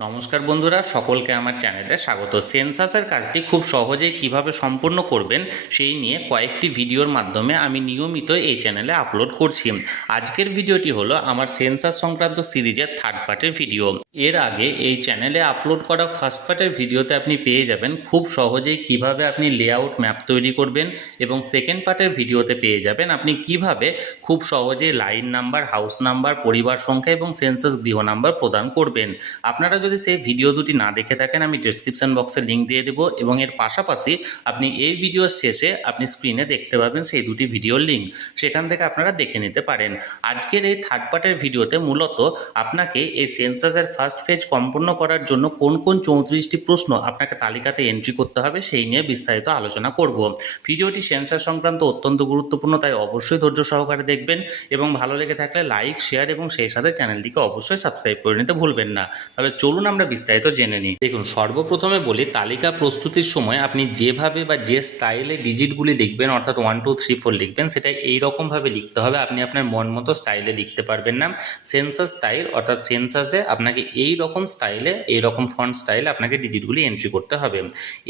নমস্কার বন্ধুরা, সকলকে আমার চ্যানেলে স্বাগত। সেন্সাসের কাজটি খুব সহজেই কিভাবে সম্পূর্ণ করবেন সেই নিয়ে কয়েকটি ভিডিওর মাধ্যমে আমি নিয়মিত এই চ্যানেলে আপলোড করছি। আজকের ভিডিওটি হলো আমার সেন্সাস সংক্রান্ত সিরিজের থার্ড পার্টের ভিডিও। এর আগে এই চ্যানেলে আপলোড করা ফার্স্ট পার্টের ভিডিওতে আপনি পেয়ে যাবেন খুব সহজেই কিভাবে আপনি লেআউট ম্যাপ তৈরি করবেন, এবং সেকেন্ড পার্টের ভিডিওতে পেয়ে যাবেন আপনি কিভাবে খুব সহজেই লাইন নাম্বার, হাউস নাম্বার, পরিবার সংখ্যা এবং সেন্সাস গৃহ নাম্বার প্রদান করবেন। আপনারা যদি সেই ভিডিও দুটি না দেখে থাকেন, আমি ডেসক্রিপশন বক্সে লিঙ্ক দিয়ে দেবো, এবং এর পাশাপাশি আপনি এই ভিডিওর শেষে আপনি স্ক্রিনে দেখতে পাবেন সেই দুটি ভিডিওর লিঙ্ক, সেখান থেকে আপনারা দেখে নিতে পারেন। আজকের এই থার্ড পার্টের ভিডিওতে মূলত আপনাকে এই সেন্সাসের ফার্স্ট ফেজ সম্পূর্ণ করার জন্য কোন কোন 34টি প্রশ্ন আপনাকে তালিকাতে এন্ট্রি করতে হবে সেই নিয়ে বিস্তারিত আলোচনা করব। ভিডিওটি সেন্সাস সংক্রান্ত অত্যন্ত গুরুত্বপূর্ণ, তাই অবশ্যই ধৈর্য সহকারে দেখবেন, এবং ভালো লেগে থাকলে লাইক, শেয়ার এবং সেই সাথে চ্যানেলটিকে অবশ্যই সাবস্ক্রাইব করে নিতে ভুলবেন না। তাহলে চলুন আমরা বিস্তারিত জেনে নিই। দেখুন, সর্বপ্রথমে বলি, তালিকা প্রস্তুতির সময় আপনি যেভাবে বা যে স্টাইলে ডিজিটগুলি লিখবেন, অর্থাৎ 1 2 3 4 লিখবেন, সেটা এইরকমভাবে লিখতে হবে। আপনি আপনার মন মতো স্টাইলে লিখতে পারবেন না। সেন্সাস স্টাইল অর্থাৎ সেন্সাসে আপনাকে এই রকম স্টাইলে, এই রকম ফন্ট স্টাইলে আপনাকে ডিজিটগুলি এন্ট্রি করতে হবে।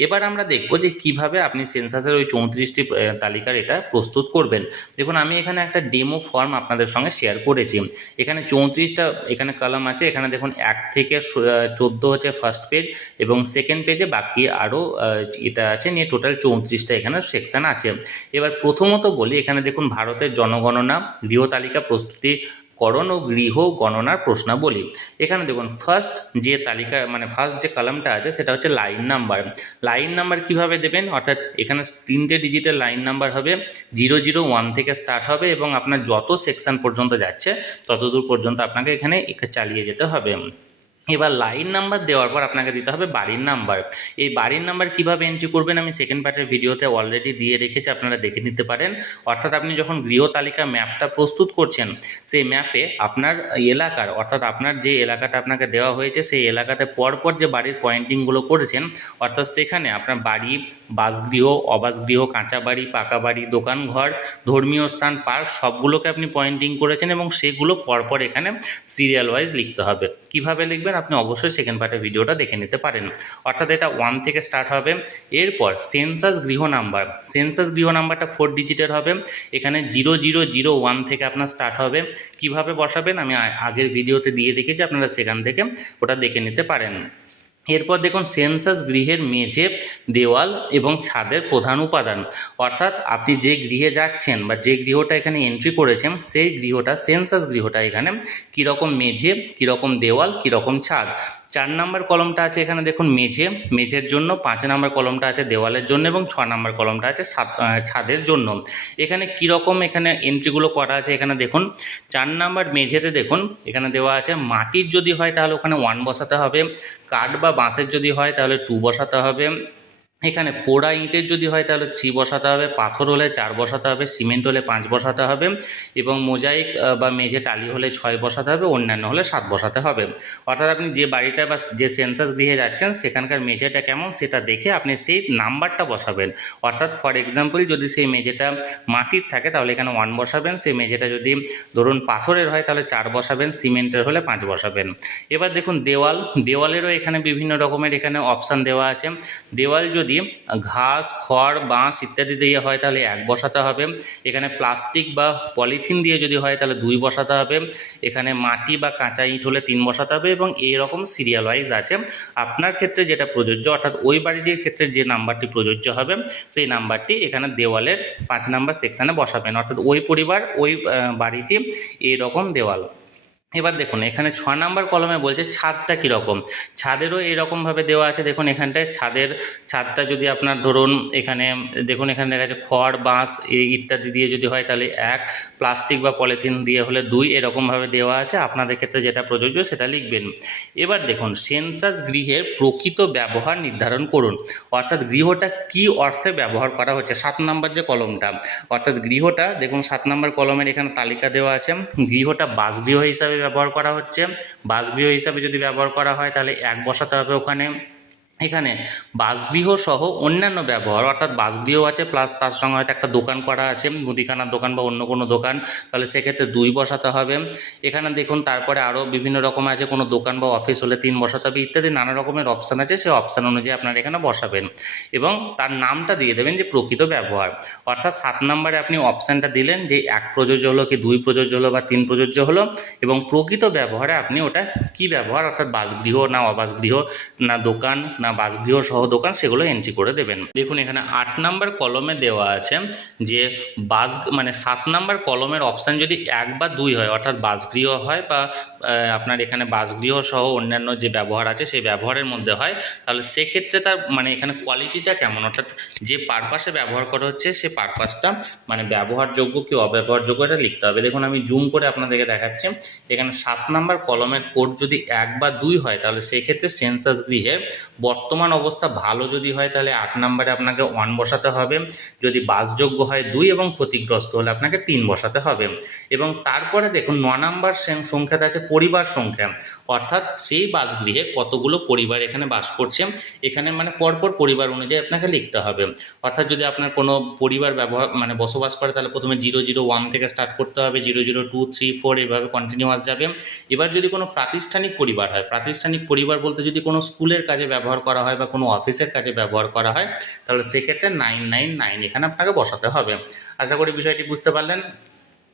এবার আমরা দেখব যে কিভাবে আপনি সেন্সাসের ওই 34টি তালিকার এটা প্রস্তুত করবেন। দেখুন, আমি এখানে একটা ডেমো ফর্ম আপনাদের সঙ্গে শেয়ার করেছি। এখানে 34টা এখানে কলাম আছে। এখানে দেখুন 1 থেকে 14 হচ্ছে ফার্স্ট পেজ, এবং সেকেন্ড পেজে বাকি আরও এটা আছে, নিয়ে টোটাল 34টা এখানে সেকশন আছে। এবার প্রথমত বলি, এখানে দেখুন ভারতের জনগণনা, গৃহ তালিকা প্রস্তুতি করণ ও গৃহ গণনার প্রশ্নাবলী। এখানে দেখুন ফার্স্ট যে তালিকা মানে ফার্স্ট যে কলামটা আছে সেটা হচ্ছে লাইন নাম্বার। লাইন নাম্বার কিভাবে দেবেন, অর্থাৎ এখানে 3টে ডিজিটের লাইন নাম্বার হবে। 001 থেকে স্টার্ট হবে, এবং আপনার যত সেকশন পর্যন্ত যাচ্ছে ততদূর পর্যন্ত আপনাকে এখানে চালিয়ে যেতে হবে। এবার লাইন নাম্বার দেওয়ার পর আপনাকে দিতে হবে বাড়ির নাম্বার। এই বাড়ির নাম্বার কিভাবে এন্ট্রি করবেন আমি সেকেন্ড পার্টের ভিডিওতে অলরেডি দিয়ে রেখেছি, আপনারা দেখে নিতে পারেন। অর্থাৎ আপনি যখন গৃহ তালিকা ম্যাপটা প্রস্তুত করছেন, সেই ম্যাপে আপনার এলাকার, অর্থাৎ আপনার যে এলাকাটা আপনাকে দেওয়া হয়েছে সেই এলাকাতে পরপর যে বাড়ির পয়েন্টিংগুলো করেছেন, অর্থাৎ সেখানে আপনার বাড়ি, বাসগৃহ, অবাসগৃহ, কাঁচা বাড়ি, পাকা বাড়ি, দোকান ঘর, ধর্মীয় স্থান, পার্ক সবগুলোকে আপনি পয়েন্টিং করেছেন, এবং সেগুলো পরপর এখানে সিরিয়াল ওয়াইজ লিখতে হবে। কিভাবে লিখবেন আপনি অবশ্যই সেকেন্ড পার্টের ভিডিওটা দেখে নিতে পারেন। অর্থাৎ এটা 1 থেকে স্টার্ট হবে। এরপর সেন্সাস গৃহ নাম্বার, সেন্সাস গৃহ নাম্বারটা 4 ডিজিটের হবে। এখানে 0001 থেকে আপনার স্টার্ট হবে। কিভাবে বসাবেন আমি আগের ভিডিওতে দিয়ে দেখেছি, আপনারা সেখান থেকে ওটা দেখে নিতে পারেন। এরপর দেখুন সেন্সাস গৃহের মেঝে, দেওয়াল এবং ছাদের প্রধান উপাদান। অর্থাৎ আপনি যে গৃহে যাচ্ছেন বা যে গৃহটা এখানে এন্ট্রি করেছেন সেই গৃহটা, সেন্সাস গৃহটা এখানে কীরকম মেঝে, কীরকম দেওয়াল, কীরকম ছাদ। 4 নম্বর কলমটা আছে এখানে দেখুন মেঝে, মেঝের জন্য। 5 নম্বর কলমটা আছে দেওয়ালের জন্য, এবং 6 নম্বর কলমটা আছে ছাদের জন্য। এখানে কীরকম এখানে এন্ট্রিগুলো করা আছে এখানে দেখুন। 4 নম্বর মেঝেতে দেখুন এখানে দেওয়া আছে মাটির যদি হয় তাহলে ওখানে 1 বসাতে হবে, কাঠ বা বাঁশের যদি হয় তাহলে 2 বসাতে হবে, এখানে পোড়া ইটের যদি হয় তাহলে 3 বসাতে হবে, পাথর হলে 4 বসাতে হবে, সিমেন্ট হলে 5 বসাতে হবে, এবং মোজাইক বা মেঝে টালি হলে 6 বসাতে হবে, অন্যান্য হলে 7 বসাতে হবে। অর্থাৎ আপনি যে বাড়িটা বা যে সেন্সাস গৃহে যাচ্ছেন সেখানকার মেঝেটা কেমন সেটা দেখে আপনি সেই নাম্বারটা বসাবেন। অর্থাৎ ফর এক্সাম্পল যদি সেই মেঝেটা মাটির থাকে তাহলে এখানে 1 বসাবেন, সেই মেঝেটা যদি ধরুন পাথরের হয় তাহলে 4 বসাবেন, সিমেন্টের হলে 5 বসাবেন। এবার দেখুন দেওয়াল, দেওয়ালেরও এখানে বিভিন্ন রকমের এখানে অপশান দেওয়া আছে। দেওয়াল যদি ঘাস, খড়, বাঁশ ইত্যাদি দিয়ে হয় তাহলে 1 বসাতে হবে। এখানে প্লাস্টিক বা পলিথিন দিয়ে যদি হয় তাহলে 2 বসাতে হবে। এখানে মাটি বা কাঁচা ইট হলে 3 বসাতে হবে, এবং এইরকম সিরিয়াল ওয়াইজ আছে। আপনার ক্ষেত্রে যেটা প্রযোজ্য, অর্থাৎ ওই বাড়িটির ক্ষেত্রে যে নাম্বারটি প্রযোজ্য হবে সেই নাম্বারটি এখানে দেওয়ালের 5 নাম্বার সেকশানে বসাবেন। অর্থাৎ ওই পরিবার, ওই বাড়িটি এইরকম দেওয়াল। এবার দেখুন এখানে 6 নাম্বার কলমে বলছে ছাদটা কীরকম। ছাদেরও এরকমভাবে দেওয়া আছে। দেখুন এখানটায় ছাদটা যদি আপনার ধরুন এখানে দেখুন এখানে দেখা যাচ্ছে খড়, বাঁশ ইত্যাদি দিয়ে যদি হয় তাহলে 1, প্লাস্টিক বা পলিথিন দিয়ে হলে 2, এরকমভাবে দেওয়া আছে। আপনাদের ক্ষেত্রে যেটা প্রযোজ্য সেটা লিখবেন। এবার দেখুন সেন্সাস গৃহের প্রকৃত ব্যবহার নির্ধারণ করুন। অর্থাৎ গৃহটা কী অর্থে ব্যবহার করা হচ্ছে, 7 নাম্বার যে কলমটা, অর্থাৎ গৃহটা দেখুন 7 নাম্বার কলমের এখানে তালিকা দেওয়া আছে। গৃহটা বাসগৃহ হিসাবে ব্যবহার করা হচ্ছে। বাসগৃহ হিসাবে যদি ব্যবহার করা হয় তাহলে 1 বসাতে হবে ওখানে। এখানে বাসগৃহ সহ অন্যান্য ব্যবহার, অর্থাৎ বাসগৃহ আছে প্লাস তার সঙ্গে হয়তো একটা দোকান করা আছে, মুদিখানার দোকান বা অন্য কোনো দোকান, তাহলে সেক্ষেত্রে 2 বসাতে হবে। এখানে দেখুন তারপরে আরও বিভিন্ন রকম আছে, কোনো দোকান বা অফিস হলে 3 বসাতে হবে, ইত্যাদি নানা রকমের অপশান আছে, সেই অপশান অনুযায়ী আপনারা এখানে বসাবেন এবং তার নামটা দিয়ে দেবেন যে প্রকৃত ব্যবহার। অর্থাৎ 7 নম্বরে আপনি অপশানটা দিলেন যে 1 প্রযোজ্য হলো কি 2 প্রযোজ্য হলো বা 3 প্রযোজ্য হলো, এবং প্রকৃত ব্যবহারে আপনি ওটা কি ব্যবহার, অর্থাৎ বাসগৃহ না অবাসগৃহ না দোকান না বাসগৃহ সহ দোকান, সেগুলো এন্ট্রি করে দেবেন। দেখুন এখানে 8 নাম্বার কলমে দেওয়া আছে যে মানে 7 নাম্বার কলমের অপশান যদি 1 বা 2 হয়, অর্থাৎ বাসগৃহ হয় বা আপনার এখানে বাসগৃহ সহ অন্যান্য যে ব্যবহার আছে সেই ব্যবহারের মধ্যে হয়, তাহলে সেক্ষেত্রে তার মানে এখানে কোয়ালিটিটা কেমন, অর্থাৎ যে পারপাসে ব্যবহার করা হচ্ছে সে পারপাসটা মানে ব্যবহারযোগ্য কি অব্যবহারযোগ্য এটা লিখতে হবে। দেখুন আমি জুম করে আপনাদেরকে দেখাচ্ছি, এখানে 7 নাম্বার কলমের কোড যদি 1 বা 2 হয়, তাহলে সেক্ষেত্রে সেন্সাস গৃহে বর্তমান অবস্থা ভালো যদি হয় তাহলে 8 নাম্বারে আপনাকে 1 বসাতে হবে, যদি বাসযোগ্য হয় 2 এবং ক্ষতিগ্রস্ত হলে আপনাকে 3 বসাতে হবে। এবং তারপরে দেখুন 9 নাম্বার সংখ্যাতে আছে পরিবার সংখ্যা, অর্থাৎ সেই বাসগৃহে কতগুলো পরিবার এখানে বাস করছে, এখানে মানে পরপর পরিবার অনুযায়ী আপনাকে লিখতে হবে। অর্থাৎ যদি আপনার কোনো পরিবার ব্যবহার মানে বসবাস করে, তাহলে প্রথমে 001 থেকে স্টার্ট করতে হবে, 002 3 4 এইভাবে কন্টিনিউয়াস যাবে। এবার যদি কোনো প্রাতিষ্ঠানিক পরিবার হয়, প্রাতিষ্ঠানিক পরিবার বলতে যদি কোনো স্কুলের কাজে ব্যবহার করা হয় বা কোনো অফিসের কাজে ব্যবহার করা হয়, তাহলে সেক্ষেত্রে 999 এখানে আপনাকে বসাতে হবে। আশা করি বিষয়টি বুঝতে পারলেন।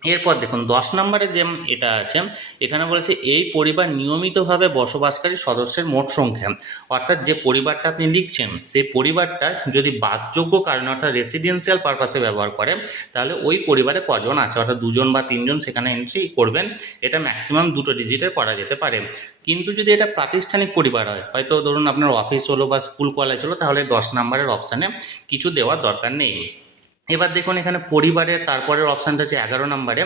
এরপর দেখুন 10 নম্বরে যে এটা আছে, এখানে বলেছে এই পরিবার নিয়মিতভাবে বসবাসকারী সদস্যের মোট সংখ্যা, অর্থাৎ যে পরিবারটা আপনি লিখছেন সেই পরিবারটা যদি বাসযোগ্য কারণে অর্থাৎ রেসিডেন্সিয়াল পারপাসে ব্যবহার করে, তাহলে ওই পরিবারে কজন আছে, অর্থাৎ 2 জন বা 3 জন সেখানে এন্ট্রি করবেন। এটা ম্যাক্সিমাম 2 ডিজিটের করা যেতে পারে। কিন্তু যদি এটা প্রাতিষ্ঠানিক পরিবার হয়, হয়তো ধরুন আপনার অফিস হলো বা স্কুল কলেজ হলো, তাহলে 10 নম্বরের অপশানে কিছু দেওয়ার দরকার নেই। এবার দেখুন এখানে পরিবারের তারপরের অপশানটা হচ্ছে 11 নম্বরে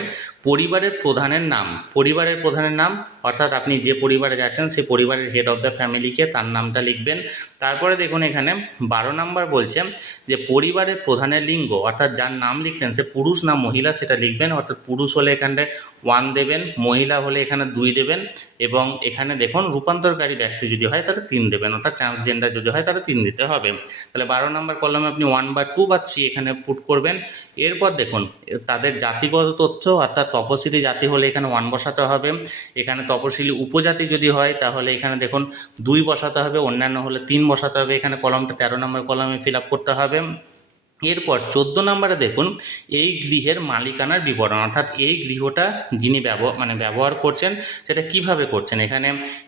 পরিবারের প্রধানের নাম। পরিবারের প্রধানের নাম অর্থাৎ আপনি যে পরিবারে যাচ্ছেন সেই পরিবারের হেড অফ দ্য ফ্যামিলিকে তার নামটা লিখবেন। তারপরে দেখুন এখানে 12 নম্বর বলছে যে পরিবারের প্রধানের লিঙ্গ, অর্থাৎ যার নাম লিখছেন সে পুরুষ না মহিলা সেটা লিখবেন, অর্থাৎ পুরুষ হলে এখানটায় 1 দেবেন, মহিলা হলে এখানে 2 দেবেন, এবং এখানে দেখুন রূপান্তরকারী ব্যক্তি যদি হয় তাহলে 3 দেবেন, অর্থাৎ ট্রান্সজেন্ডার যদি হয় তাহলে 3 দিতে হবে। তাহলে 12 নম্বর কলমে আপনি 1 বা 2 বা 3 এখানে পুট করবেন। এরপর দেখুন তাদের জাতিগত তথ্য, অর্থাৎ তপশিলি জাতি হলে এখানে 1 বসাতে হবে, এখানে তপশিলি উপজাতি যদি হয় তাহলে এখানে দেখুন 2 বসাতে হবে, অন্যান্য হলে 3 বসাতে হবে। এখানে কলমটা 13 নম্বর কলমে ফিল আপ করতে হবে। এরপর 14 নম্বরে দেখুন এই গৃহের মালিকানার বিবরণ, অর্থাৎ এই গৃহটা যিনি ব্যবহার করছেন সেটা কিভাবে করছেন। এখানে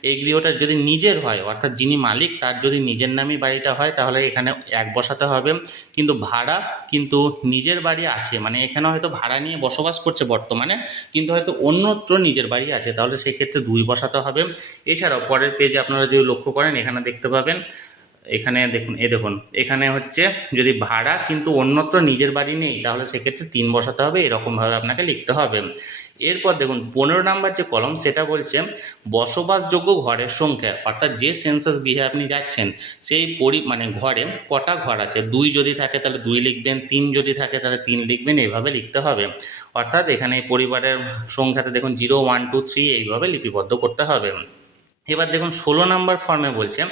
এই গৃহটা যদি নিজের হয়, অর্থাৎ যিনি মালিক তার যদি নিজের নামই বাড়িটা হয়, তাহলে এখানে 1 বসাতে হবে। কিন্তু ভাড়া কিন্তু নিজের বাড়ি আছে, মানে এখানে হয়তো ভাড়া নিয়ে বসবাস করছে বর্তমানে, কিন্তু হয়তো অন্যত্র নিজের বাড়ি আছে, তাহলে সেক্ষেত্রে 2 বসাতে হবে। এছাড়াও পরের পেজে আপনারা যদি লক্ষ্য করেন এখানে দেখতে পাবেন, এখানে দেখুন এখানে হচ্ছে যদি ভাড়া কিন্তু অন্যত্র নিজের বাড়ি নেই, তাহলে সেক্ষেত্রে 3 বসাতে হবে, এরকমভাবে আপনাকে লিখতে হবে। এরপর দেখুন 15 নাম্বার যে কলম সেটা বলছে বসবাসযোগ্য ঘরের সংখ্যা, অর্থাৎ যে সেন্সাস গৃহে আপনি যাচ্ছেন সেই ঘরে কটা ঘর আছে, 2 যদি থাকে তাহলে 2 লিখবেন, 3 যদি থাকে তাহলে 3 লিখবেন, এইভাবে লিখতে হবে। অর্থাৎ এখানে পরিবারের সংখ্যাতে দেখুন 0 1 2 3 এইভাবে লিপিবদ্ধ করতে হবে। এবার দেখুন 16 নম্বর ফর্মে বলছে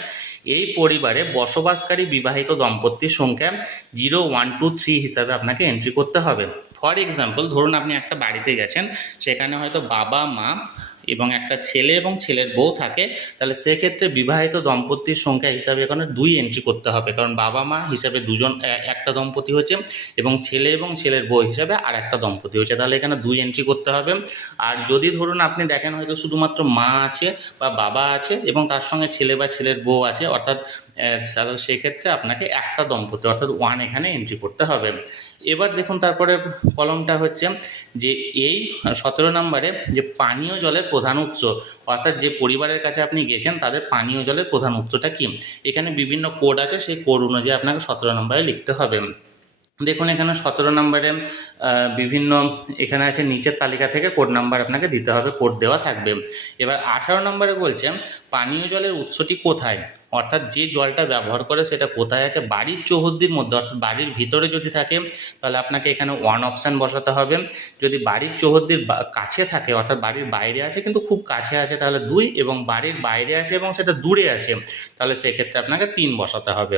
এই পরিবারে বসবাসকারী বিবাহিত দম্পতির সংখ্যা 0 1 2 3 হিসাবে আপনাকে এন্ট্রি করতে হবে। ফর এক্সাম্পল ধরুন আপনি একটা বাড়িতে গেছেন, সেখানে হয়তো বাবা মা এবং একটা ছেলে এবং ছেলের বউ থাকে, তাহলে সেক্ষেত্রে বিবাহিত দম্পতির সংখ্যা হিসাবে এখানে 2 এন্ট্রি করতে হবে, কারণ বাবা মা হিসাবে একটা দম্পতি হচ্ছে এবং ছেলের বউ হিসাবে আর একটা দম্পতি হচ্ছে, তাহলে এখানে 2 এন্ট্রি করতে হবে। আর যদি ধরুন আপনি দেখেন হয়তো শুধুমাত্র মা আছে বা বাবা আছে এবং তার সঙ্গে ছেলে বা ছেলের বউ আছে, অর্থাৎ সেক্ষেত্রে আপনাকে একটা দম্পতি অর্থাৎ 1 এখানে এন্ট্রি করতে হবে। এবার দেখুন তারপরে কলমটা হচ্ছে যে এই 17 নম্বরে যে পানীয় জলের প্রধান উৎস, অর্থাৎ যে পরিবারের কাছে আপনি গেছেন তাদের পানীয় জলের প্রধান উৎসটা কি, এখানে বিভিন্ন কোড আছে, সেই কোড অনুযায়ী আপনাকে 17 নম্বরে লিখতে হবে। দেখুন এখানে 17 নম্বরে বিভিন্ন এখানে আছে নিচের তালিকা থেকে কোড নাম্বার আপনাকে দিতে হবে, কোড দেওয়া থাকবে। এবার 18 নম্বরে বলছে পানীয় জলের উৎসটি কোথায়, অর্থাৎ যে জলটা ব্যবহার করে সেটা কোথায় আছে, বাড়ির চৌহদ্দির মধ্যে অর্থাৎ বাড়ির ভিতরে যদি থাকে তাহলে আপনাকে এখানে 1 অপশান বসাতে হবে। যদি বাড়ির চৌহদ্দির কাছে থাকে অর্থাৎ বাড়ির বাইরে আছে কিন্তু খুব কাছে আছে তাহলে 2, এবং বাড়ির বাইরে আছে এবং সেটা দূরে আছে তাহলে সেক্ষেত্রে আপনাকে 3 বসাতে হবে।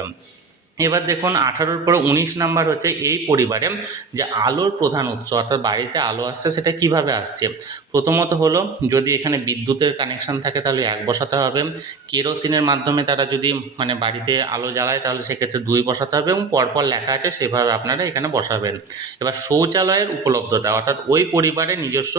এবার দেখুন 18-র পরে 19 নাম্বার হচ্ছে এই পরিবারে যে আলোর প্রধান উৎস অর্থাৎ বাড়িতে আলো আসছে সেটা কিভাবে আসছে। প্রথমত হলো যদি এখানে বিদ্যুতের কানেকশন থাকে তাহলে 1 বসাতে হবে, কেরোসিনের মাধ্যমে তারা যদি মানে বাড়িতে আলো জ্বালায় তাহলে সেক্ষেত্রে 2 বসাতে হবে, এবং পরপর লেখা আছে সেভাবে আপনারা এখানে বসাবেন। এবার শৌচালয়ের উপলব্ধতা অর্থাৎ ওই পরিবারে নিজস্ব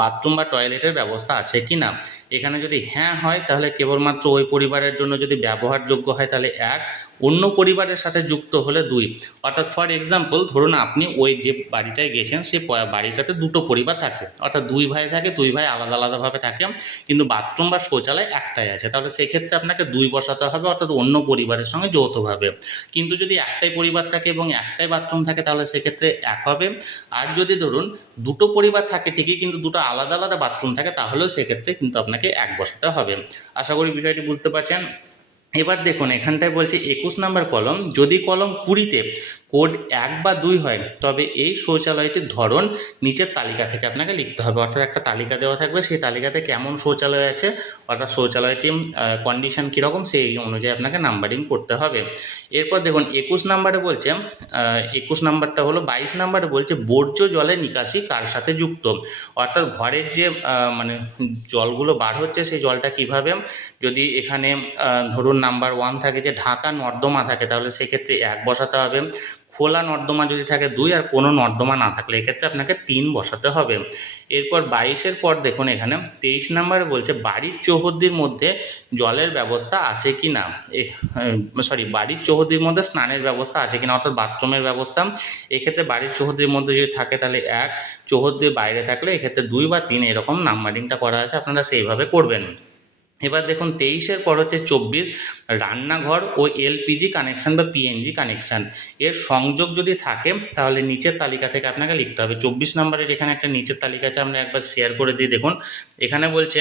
বাথরুম বা টয়লেটের ব্যবস্থা আছে কি না। এখানে যদি হ্যাঁ হয় তাহলে কেবলমাত্র ওই পরিবারের জন্য যদি ব্যবহারযোগ্য হয় তাহলে 1, অন্য পরিবারের সাথে যুক্ত হলে 2। অর্থাৎ ফর এক্সাম্পল ধরুন আপনি ওই যে বাড়িটায় গেছেন সে বাড়িটাতে 2টো পরিবার থাকে অর্থাৎ 2 ভাই থাকে, 2 ভাই আলাদা আলাদাভাবে থাকে কিন্তু বাথরুম বা শৌচালয় একটাই আছে, তাহলে সেক্ষেত্রে আপনাকে 2 বসাতে হবে অর্থাৎ অন্য পরিবারের সঙ্গে যৌথভাবে। কিন্তু যদি একটাই পরিবার থাকে এবং একটাই বাথরুম থাকে তাহলে সেক্ষেত্রে 1 হবে। আর যদি ধরুন 2টো পরিবার থাকে ঠিকই কিন্তু 2টো আলাদা আলাদা বাথরুম থাকে তাহলেও সেক্ষেত্রে কিন্তু আপনাকে 1 বসাতে হবে। আশা করি বিষয়টি বুঝতে পারছেন। এবার দেখুন এখানটায় বলছে 21 নাম্বার কলম, যদি কলম 20-তে কোড 1 বা 2 হয় তবে এই শৌচালয়টির ধরন নিচের তালিকা থেকে আপনাকে লিখতে হবে। অর্থাৎ একটা তালিকা দেওয়া থাকবে, সেই তালিকাতে কেমন শৌচালয় আছে অর্থাৎ শৌচালয়টি কন্ডিশন কীরকম সেই অনুযায়ী আপনাকে নাম্বারিং করতে হবে। এরপর দেখুন 21 নাম্বারে বলছে 21 নাম্বারটা হলো 22 নাম্বারে বলছে বর্জ্য জলের নিকাশি কার সাথে যুক্ত। অর্থাৎ ঘরের যে মানে জলগুলো বার হচ্ছে সেই জলটা কিভাবে, যদি এখানে ধরুন নাম্বার 1 থাকে যে ঢাকা নর্দমা থাকে তাহলে সেক্ষেত্রে 1 বসাতে হবে, খোলা নর্দমা যদি থাকে 2, আর কোনো নর্দমা না থাকলে এক্ষেত্রে আপনাকে 3 বসাতে হবে। এরপর 22-এর পর দেখুন এখানে 23 নাম্বারে বলছে বাড়ির চৌহদ্দির মধ্যে জলের ব্যবস্থা আছে কি না, বাড়ির চৌহদ্দির মধ্যে স্নানের ব্যবস্থা আছে কিনা অর্থাৎ বাথরুমের ব্যবস্থা। এক্ষেত্রে বাড়ির চৌহদ্দির মধ্যে যদি থাকে তাহলে 1, চৌহদ্দির বাইরে থাকলে এক্ষেত্রে 2 বা 3 এরকম নাম্বারিংটা করা আছে, আপনারা সেইভাবে করবেন। এবার দেখুন 23-এর পর হচ্ছে 24, রান্নাঘর ও এলপিজি কানেকশান বা পিএনজি কানেকশান এর সংযোগ যদি থাকে তাহলে নিচের তালিকা থেকে আপনাকে লিখতে হবে। 24 নম্বরের এখানে একটা নিচের তালিকা আছে, আমরা একবার শেয়ার করে দিই। দেখুন এখানে বলছে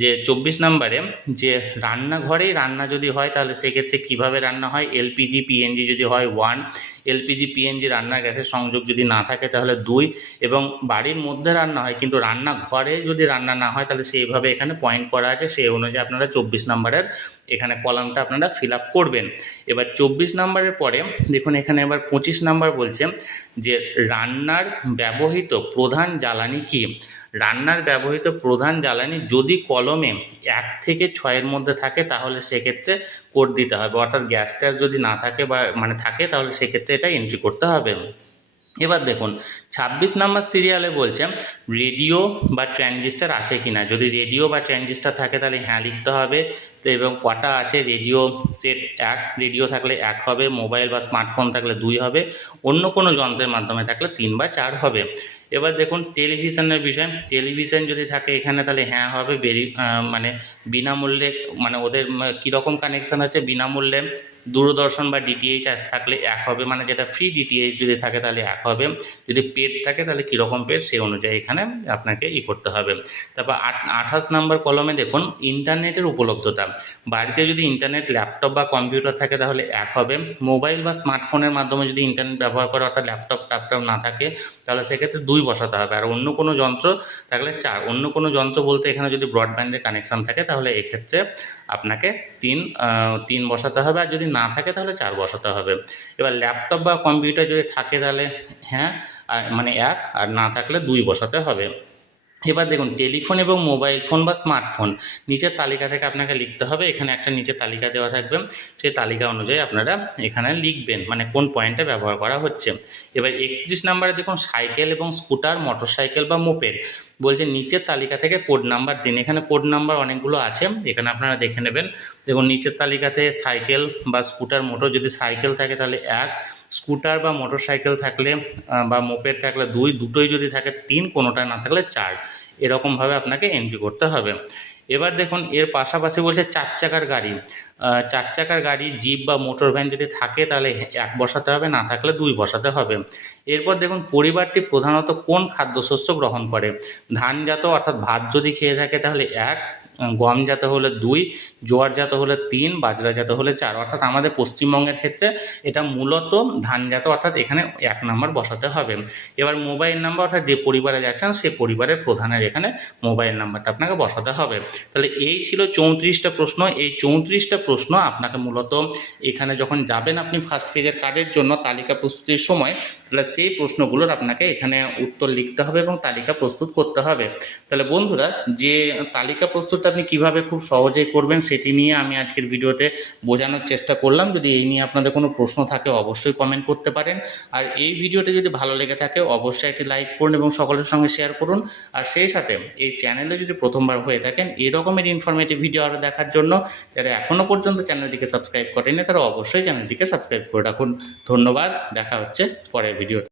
যে 24 নম্বরে যে রান্নাঘরেই রান্না যদি হয় তাহলে সেক্ষেত্রে কীভাবে রান্না হয়, এলপিজি পিএনজি যদি হয় 1, এলপিজি পিএনজি রান্নার গ্যাসের সংযোগ যদি না থাকে তাহলে 2, এবং বাড়ির মধ্যে রান্না হয় কিন্তু রান্নাঘরে যদি রান্না না হয় তাহলে সেইভাবে এখানে পয়েন্ট করা আছে, সেই অনুযায়ী আপনারা 24 নম্বরের এখানে কলামটা আপনারা ফিল আপ করবেন। এবার 24 নম্বরের পরে দেখুন এখানে এবার 25 নম্বর বলছে যে রান্নার ব্যবহৃত প্রধান জ্বালানি কী। রান্নার ব্যবহৃত প্রধান জ্বালানি যদি কলমে 1 থেকে 6-এর মধ্যে থাকে তাহলে সেক্ষেত্রে কোড দিতে হবে, অর্থাৎ গ্যাস ট্যাস যদি না থাকে বা থাকে তাহলে সেক্ষেত্রে এটা এন্ট্রি করতে হবে। এবার দেখুন 26 নম্বর সিরিয়ালে বলছে রেডিও বা ট্রানজিস্টার আছে কিনা, যদি রেডিও বা ট্রানজিস্টার থাকে তাহলে হ্যাঁ লিখতে হবে। তো এবং কটা আছে, রেডিও সেট 1, রেডিও থাকলে 1 হবে, মোবাইল বা স্মার্টফোন থাকলে 2 হবে, অন্য কোনো যন্ত্রের মাধ্যমে থাকলে 3 বা 4 হবে। এবার দেখুন টেলিভিশনের বিষয়, টেলিভিশন যদি থাকে এখানে তাহলে হ্যাঁ হবে, মানে বিনামূল্যে, মানে ওদের কীরকম কানেকশান আছে, বিনামূল্যে দূরদর্শন বা ডিটিএইচ থাকলে 1 হবে, মানে যেটা ফ্রি ডিটিএইচ যদি থাকে তাহলে 1 হবে, যদি পেড থাকে তাহলে কীরকম পেড সেই অনুযায়ী এখানে আপনাকে করতে হবে। তারপর 28 নম্বর কলমে দেখুন ইন্টারনেটের উপলব্ধতা, বাড়িতে যদি ইন্টারনেট ল্যাপটপ বা কম্পিউটার থাকে তাহলে 1 হবে, মোবাইল বা স্মার্টফোনের মাধ্যমে যদি ইন্টারনেট ব্যবহার করে অর্থাৎ ল্যাপটপ না থাকে তাহলে সেক্ষেত্রে 2 বসাতে হবে, আর অন্য কোনো যন্ত্র থাকলে 4, অন্য কোনো যন্ত্র বলতে এখানে যদি ব্রডব্যান্ডের কানেকশান থাকে তাহলে এক্ষেত্রে আপনাকে 3 বসাতে হবে, আর যদি না থাকে তাহলে 4 বসাতে হবে। এবার ল্যাপটপ বা কম্পিউটার যদি থাকে তাহলে হ্যাঁ মানে 1, আর না থাকলে 2 বসাতে হবে। এবার দেখুন টেলিফোন এবং মোবাইল ফোন বা স্মার্টফোন নিচের তালিকা থেকে আপনাকে লিখতে হবে, এখানে একটা নিচের তালিকা দেওয়া থাকবে, সেই তালিকা অনুযায়ী আপনারা এখানে লিখবেন মানে কোন পয়েন্টে ব্যবহার করা হচ্ছে। এবার 31 নম্বরে দেখুন সাইকেল এবং স্কুটার, মোটরসাইকেল বা মোপেড বলছে নিচের তালিকা থেকে কোড নাম্বার দিন। এখানে কোড নাম্বার অনেকগুলো আছে, এখানে আপনারা দেখে নেবেন। দেখুন নিচের তালিকাতে সাইকেল বা স্কুটার, মোটর যদি সাইকেল থাকে তাহলে 1, স্কুটার বা মোটরসাইকেল থাকলে বা মোপেড থাকলে 2, দুটোই যদি থাকে 3, কোনোটা না থাকলে 4, এরকমভাবে আপনাকে এন্ট্রি করতে হবে। এবার দেখুন এর পাশাপাশি বলছে 4 চাকার গাড়ি, 4 চাকার গাড়ি, জিপ বা মোটর ভ্যান যদি থাকে তাহলে 1 বসাতে হবে, না থাকলে 2 বসাতে হবে। এরপর দেখুন পরিবারটি প্রধানত কোন খাদ্যশস্য গ্রহণ করে, ধানজাত অর্থাৎ ভাত যদি খেয়ে থাকে তাহলে 1, গম জাত হলে 2, জোয়ার জাত হলে 3, বাজরা জাত হলে 4। অর্থাৎ আমাদের পশ্চিমবঙ্গের ক্ষেত্রে এটা মূলত ধান জাত, অর্থাৎ এখানে 1 নম্বর বসাতে হবে। এবার মোবাইল নাম্বার, অর্থাৎ যে পরিবারে যাচ্ছেন সেই পরিবারের প্রধানের এখানে মোবাইল নাম্বারটা আপনাকে বসাতে হবে। তাহলে এই ছিল 34টা প্রশ্ন। এই 34টা প্রশ্ন আপনাকে মূলত এখানে যখন যাবেন আপনি ফার্স্ট পেজের কাজের জন্য তালিকা প্রস্তুতির সময়, তাহলে সেই প্রশ্নগুলোর আপনাকে এখানে উত্তর লিখতে হবে এবং তালিকা প্রস্তুত করতে হবে। তাহলে বন্ধুরা, যে তালিকা প্রস্তুতটা আপনি কিভাবে খুব সহজেই করবেন সেটি নিয়ে আমি আজকের ভিডিওতে বোঝানোর চেষ্টা করলাম। যদি এই নিয়ে আপনাদের কোনো প্রশ্ন থাকে অবশ্যই কমেন্ট করতে পারেন। আর এই ভিডিওটি যদি ভালো লেগে থাকে অবশ্যই একটি লাইক করুন এবং সকলের সঙ্গে শেয়ার করুন। আর সেই সাথে এই চ্যানেলে যদি প্রথমবার হয়ে থাকেন এই রকমের ইনফরমেটিভ ভিডিও আরও দেখার জন্য যারা এখনও পর্যন্ত চ্যানেলটিকে সাবস্ক্রাইব করেনি তারা অবশ্যই চ্যানেলটিকে সাবস্ক্রাইব করে রাখুন। ধন্যবাদ, দেখা হচ্ছে পরের ভিডিওতে।